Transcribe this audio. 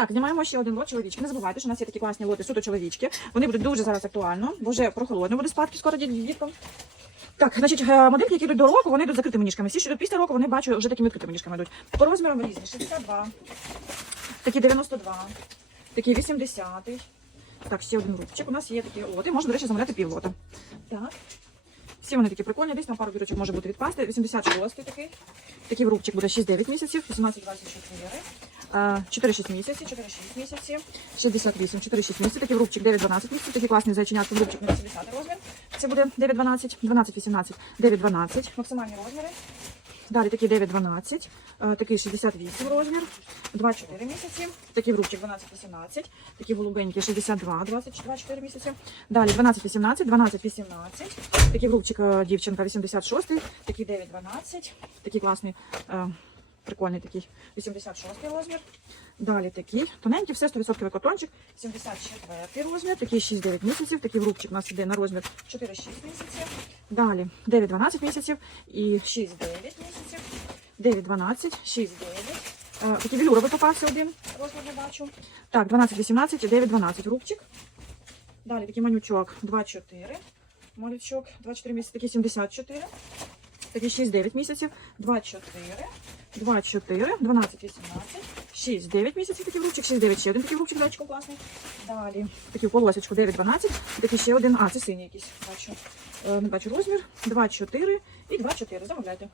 Так, знімаємо ще один лот чоловічки. Не забувайте, що у нас є такі класні лоти суто чоловічки. Вони будуть дуже зараз актуально, бо вже прохолодно буде спадки скоро діткам. Так, значить, е, модельки, які йдуть до року, вони йдуть закритими ніжками. Всі, що йдуть після року, вони бачу, вже такими відкритими ніжками йдуть. По розмірам різні. 62, такі 92, такі 80. Так, ще один рубчик. У нас є такі лоти. Можна, до речі, замовляти півлота. Так. Всі вони такі прикольні, десь на пару бірочок може бути відпасти. 86 такий. Такий рубчик буде 6-9 місяців, 18-24. 4-6 місяців, 4-6 місяців, 68, 4-6 місяців, такий врубчик 9-12 місяців, такий класний зайченятко врубчик на 80 розмір. Це буде 9-12, 12-18, 9-12, максимальні розміри. Далі такий 9-12, е, такий 68 розмір, 2-4 місяці, такий врубчик 12-18, такий голубенький 62, 24 місяці. Далі 12-18, 12-18, такий врубчик дівчинка 86, такий 9-12, такий класний, прикольний такий 86 розмір. Далі такий тоненький, все 100% котончик, 74 розмір, такий 6-9 місяців, такий врубчик у нас іде на розмір 4-6 місяців. Далі 9-12 місяців і 6-9 місяців, 9-12, 6-9. Е, Такий велюровий попався один, розмір не бачу. Так, 12-18 і 9-12 рубчик. Далі такий манючок 2-4. Малючок 24 місяці, такий 74. Такий 6-9 місяців, 2-4, 2-4, 12-18, 6-9 місяців такий рубчик, 6-9 ще один такий рубчик зайчиком класний. Далі. Такий полосочку. 9-12, такий ще один, а, це синій якийсь, бачу. Е, Не бачу розмір, 2-4 і 2-4, замовляйте.